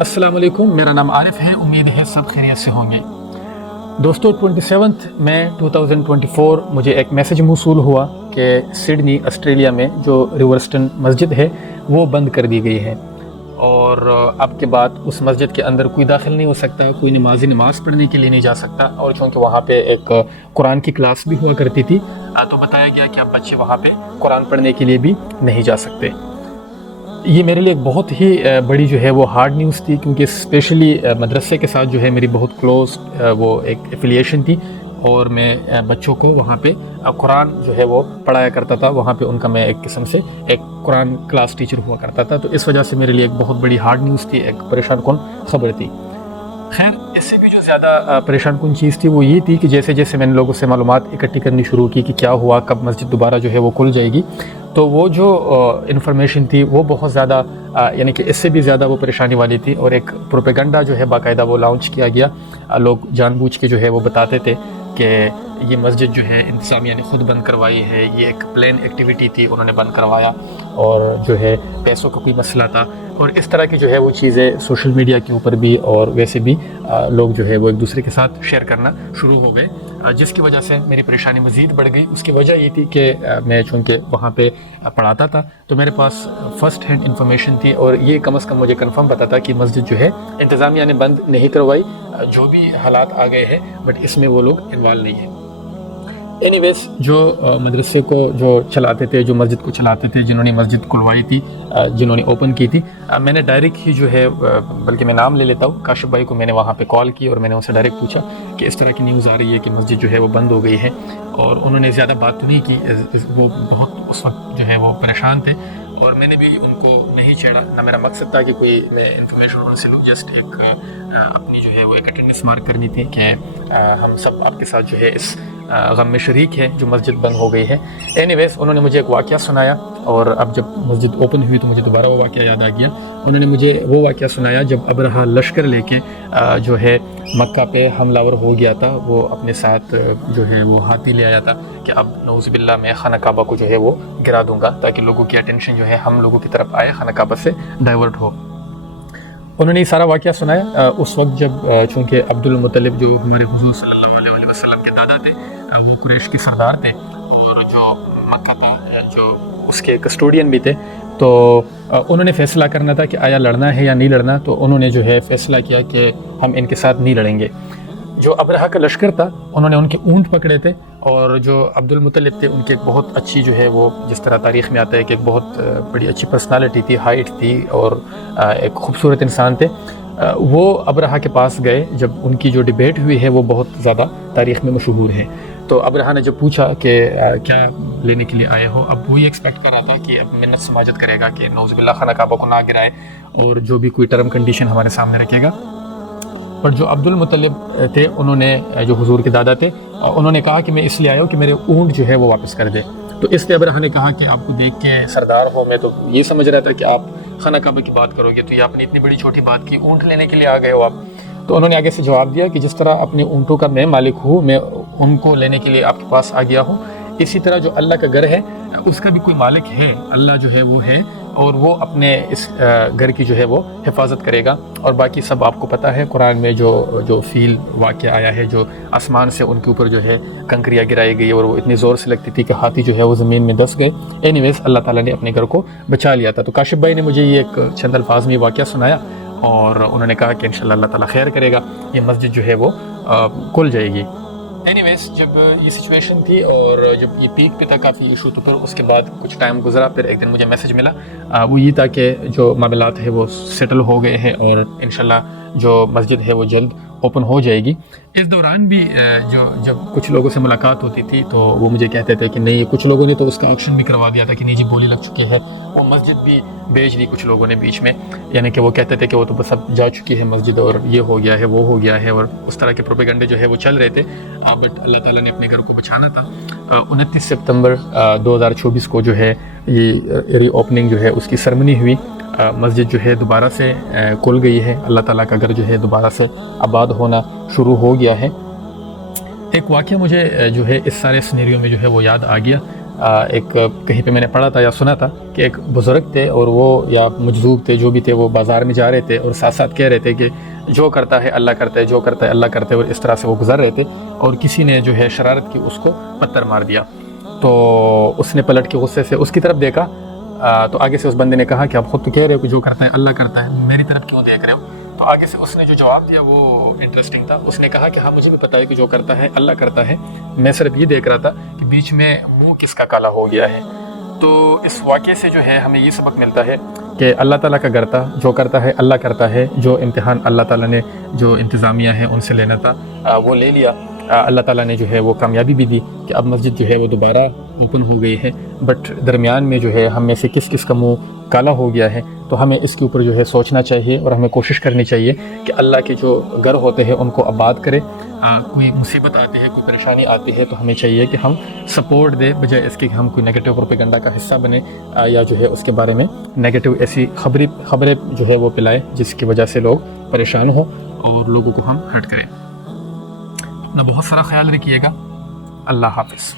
السلام علیکم، میرا نام عارف ہے، امید ہے سب خیریت سے ہوں گے۔ دوستو 27 مئی 2024 مجھے ایک میسیج موصول ہوا کہ سڈنی آسٹریلیا میں جو ریورسٹن مسجد ہے وہ بند کر دی گئی ہے، اور اب کے بعد اس مسجد کے اندر کوئی داخل نہیں ہو سکتا، کوئی نمازی نماز پڑھنے کے لیے نہیں جا سکتا، اور چونکہ وہاں پہ ایک قرآن کی کلاس بھی ہوا کرتی تھی تو بتایا گیا کہ اب بچے وہاں پہ قرآن پڑھنے کے لیے بھی نہیں جا سکتے۔ یہ میرے لیے ایک بہت ہی بڑی جو ہے وہ ہارڈ نیوز تھی، کیونکہ اسپیشلی مدرسے کے ساتھ جو ہے میری بہت کلوز وہ ایک ایفیلیشن تھی، اور میں بچوں کو وہاں پہ قرآن جو ہے وہ پڑھایا کرتا تھا، وہاں پہ ان کا میں ایک قسم سے ایک قرآن کلاس ٹیچر ہوا کرتا تھا، تو اس وجہ سے میرے لیے ایک بہت بڑی ہارڈ نیوز تھی، ایک پریشان کن خبر تھی۔ خیر، اس سے بھی جو زیادہ پریشان کن چیز تھی وہ یہ تھی کہ جیسے جیسے میں نے لوگوں سے معلومات اکٹھی کرنی شروع کی کہ کیا ہوا، کب مسجد دوبارہ جو ہے وہ کھل جائے گی، تو وہ جو انفارمیشن تھی وہ بہت زیادہ یعنی کہ اس سے بھی زیادہ وہ پریشانی والی تھی، اور ایک پروپیگنڈا جو ہے باقاعدہ وہ لانچ کیا گیا۔ لوگ جان بوجھ کے جو ہے وہ بتاتے تھے کہ یہ مسجد جو ہے انتظامیہ نے خود بند کروائی ہے، یہ ایک پلان ایکٹیویٹی تھی، انہوں نے بند کروایا، اور جو ہے پیسوں کا کوئی مسئلہ تھا، اور اس طرح کی جو ہے وہ چیزیں سوشل میڈیا کے اوپر بھی اور ویسے بھی لوگ جو ہے وہ ایک دوسرے کے ساتھ شیئر کرنا شروع ہو گئے، جس کی وجہ سے میری پریشانی مزید بڑھ گئی۔ اس کی وجہ یہ تھی کہ میں چونکہ وہاں پہ پڑھاتا تھا تو میرے پاس فرسٹ ہینڈ انفارمیشن تھی، اور یہ کم از کم مجھے کنفرم پتا تھا کہ مسجد جو ہے انتظامیہ نے بند نہیں کروائی، جو بھی حالات آ گئے ہیں بٹ اس میں وہ لوگ انوالو نہیں ہیں۔ اینی ویز، جو مدرسے کو جو چلاتے تھے، جو مسجد کو چلاتے تھے، جنہوں نے مسجد کھلوائی تھی، جنہوں نے اوپن کی تھی، میں نے ڈائریکٹ ہی جو ہے، بلکہ میں نام لے لیتا ہوں، کاشف بھائی کو میں نے وہاں پہ کال کی، اور میں نے ان سے ڈائریکٹ پوچھا کہ اس طرح کی نیوز آ رہی ہے کہ مسجد جو ہے وہ بند ہو گئی ہے، اور انہوں نے زیادہ بات تو نہیں کی، وہ بہت اس وقت جو ہے وہ پریشان تھے، اور میں نے بھی ان کو نہیں چھیڑا، نہ میرا مقصد تھا کہ کوئی میں انفارمیشن ان سے لوں، جسٹ ایک اپنی جو ہے وہ ایک اٹینڈنس مارک کرنی تھی کہ ہم سب آپ کے ساتھ جو ہے اس غم میں شریک ہے جو مسجد بند ہو گئی ہے۔ اینی ویز، انہوں نے مجھے ایک واقعہ سنایا، اور اب جب مسجد اوپن ہوئی تو مجھے دوبارہ وہ واقعہ یاد آ گیا۔ انہوں نے مجھے وہ واقعہ سنایا جب ابرہہ لشکر لے کے جو ہے مکہ پہ حملہ ور ہو گیا تھا، وہ اپنے ساتھ جو ہے وہ ہاتھی لے آیا تھا کہ اب نعوذ باللہ میں خانہ کعبہ کو جو ہے وہ گرا دوں گا، تاکہ لوگوں کی اٹینشن جو ہے ہم لوگوں کی طرف آئے، خانہ کعبہ سے ڈائیورٹ ہو۔ انہوں نے یہ سارا واقعہ سنایا اس وقت جب چونکہ عبد المطلب جو ہمارے حضور صلی اللہ علیہ وسلم کے دادا تھے، وہ قریش کے سردار تھے، اور جو مکہ تھا جو اس کے کسٹوڈین بھی تھے، تو انہوں نے فیصلہ کرنا تھا کہ آیا لڑنا ہے یا نہیں لڑنا، تو انہوں نے جو ہے فیصلہ کیا کہ ہم ان کے ساتھ نہیں لڑیں گے۔ جو ابرہہ کا لشکر تھا، انہوں نے ان کے اونٹ پکڑے تھے، اور جو عبد المطلب تھے ان کی ایک بہت اچھی جو ہے وہ، جس طرح تاریخ میں آتا ہے کہ ایک بہت بڑی اچھی پرسنالٹی تھی، ہائٹ تھی، اور ایک خوبصورت انسان تھے، وہ ابرہہ کے پاس گئے جب ان کی جو ڈیبیٹ ہوئی ہے وہ بہت زیادہ تاریخ میں مشہور ہے۔ تو ابرہہ نے جب پوچھا کہ کیا لینے کے لیے آئے ہو، اب وہ یہ ایکسپیکٹ کر رہا تھا کہ اب منت سماجت کرے گا کہ نعوذ باللہ خانہ کعبہ کو نہ گرائے، اور جو بھی کوئی ٹرم کنڈیشن ہمارے سامنے رکھے گا۔ پر جو عبد المطلب تھے، انہوں نے، جو حضور کے دادا تھے، انہوں نے کہا کہ میں اس لیے آیا ہوں کہ میرے اونٹ جو ہے وہ واپس کر دے۔ تو اس پہ ابرہہ نے کہا کہ آپ کو دیکھ کے سردار ہو، میں تو یہ سمجھ رہا تھا کہ آپ خانہ کعبہ کی بات کرو گے، تو یہ آپ نے اتنی بڑی چھوٹی بات کی، اونٹ لینے کے لیے آ گئے ہو آپ۔ تو انہوں نے آگے سے جواب دیا کہ جس طرح اپنے اونٹوں کا میں مالک ہوں، میں ان کو لینے کے لیے آپ کے پاس آ گیا ہوں، اسی طرح جو اللہ کا گھر ہے اس کا بھی کوئی مالک ہے، اللہ جو ہے وہ ہے، اور وہ اپنے اس گھر کی جو ہے وہ حفاظت کرے گا۔ اور باقی سب آپ کو پتہ ہے، قرآن میں جو فیل واقعہ آیا ہے، جو آسمان سے ان کے اوپر جو ہے کنکریاں گرائی گئی، اور وہ اتنی زور سے لگتی تھی کہ ہاتھی جو ہے وہ زمین میں دس گئے۔ اینی ویز، اللہ تعالیٰ نے اپنے گھر کو بچا لیا تھا۔ تو کاشف بھائی نے مجھے یہ ایک چند الفاظ میں واقعہ سنایا، اور انہوں نے کہا کہ انشاءاللہ اللہ تعالیٰ خیر کرے گا، یہ مسجد جو ہے وہ کھل جائے گی۔ اینی ویز، جب یہ سچویشن تھی اور جب یہ پیک پہ تھا کافی ایشو، تو پھر اس کے بعد کچھ ٹائم گزرا، پھر ایک دن مجھے میسیج ملا، وہ یہ تھا کہ جو معاملات ہے وہ سیٹل ہو گئے ہیں، اور انشاءاللہ جو مسجد ہے وہ جلد اوپن ہو جائے گی۔ اس دوران بھی جب کچھ لوگوں سے ملاقات ہوتی تھی تو وہ مجھے کہتے تھے کہ نہیں، کچھ لوگوں نے تو اس کا آکشن بھی کروا دیا تھا کہ نہیں جی بولی لگ چکی ہے، وہ مسجد بھی بیچ دی کچھ لوگوں نے بیچ میں، یعنی کہ وہ کہتے تھے کہ وہ تو بس اب جا چکی ہے مسجد، اور یہ ہو گیا ہے، وہ ہو گیا ہے، اور اس طرح کے پروپیگنڈے جو ہے وہ چل رہے تھے۔ بٹ اللہ تعالیٰ نے اپنے گھر کو بچانا تھا۔ 29 سپتمبر 2024 کو جو ہے یہ ری اوپننگ جو ہے اس کی سرمنی ہوئی، مسجد جو ہے دوبارہ سے کھل گئی ہے، اللہ تعالیٰ کا گھر جو ہے دوبارہ سے آباد ہونا شروع ہو گیا ہے۔ ایک واقعہ مجھے جو ہے اس سارے سینیریو میں جو ہے وہ یاد آ گیا۔ ایک کہیں پہ میں نے پڑھا تھا یا سنا تھا کہ ایک بزرگ تھے اور وہ یا مجذوب تھے جو بھی تھے، وہ بازار میں جا رہے تھے اور ساتھ ساتھ کہہ رہے تھے کہ جو کرتا ہے اللہ کرتا ہے، جو کرتا ہے اللہ کرتا ہے، اور اس طرح سے وہ گزر رہے تھے، اور کسی نے جو ہے شرارت کی اس کو پتھر مار دیا۔ تو اس نے پلٹ کے غصے سے اس کی طرف دیکھا، تو آگے سے اس بندے نے کہا کہ آپ خود تو کہہ رہے ہو کہ جو کرتا ہے اللہ کرتا ہے، میری طرف کیوں دیکھ رہے ہو؟ تو آگے سے اس نے جو جواب دیا وہ انٹرسٹنگ تھا۔ اس نے کہا کہ ہاں مجھے بھی پتہ ہے کہ جو کرتا ہے اللہ کرتا ہے، میں صرف یہ دیکھ رہا تھا کہ بیچ میں منہ کس کا کالا ہو گیا ہے۔ تو اس واقعے سے جو ہے ہمیں یہ سبق ملتا ہے کہ اللہ تعالیٰ کا گھر تھا، جو کرتا ہے اللہ کرتا ہے، جو امتحان اللہ تعالیٰ نے جو انتظامیہ ہے ان سے لینا تھا وہ لے لیا۔ اللہ تعالیٰ نے جو ہے وہ کامیابی بھی دی کہ اب مسجد جو ہے وہ دوبارہ اوپن ہو گئی ہے، بٹ درمیان میں جو ہے ہم میں سے کس کس کا منہ کالا ہو گیا ہے۔ تو ہمیں اس کے اوپر جو ہے سوچنا چاہیے اور ہمیں کوشش کرنی چاہیے کہ اللہ کے جو گھر ہوتے ہیں ان کو آباد کرے۔ کوئی مصیبت آتی ہے، کوئی پریشانی آتی ہے تو ہمیں چاہیے کہ ہم سپورٹ دیں، بجائے اس کے کہ ہم کوئی نیگیٹو پروپیگنڈا کا حصہ بنیں یا جو ہے اس کے بارے میں نیگیٹو ایسی خبریں جو ہے وہ پلائیں جس کی وجہ سے لوگ پریشان ہوں اور لوگوں کو ہم ہرٹ کریں۔ اپنا بہت سارا خیال رکھیے گا۔ اللہ حافظ۔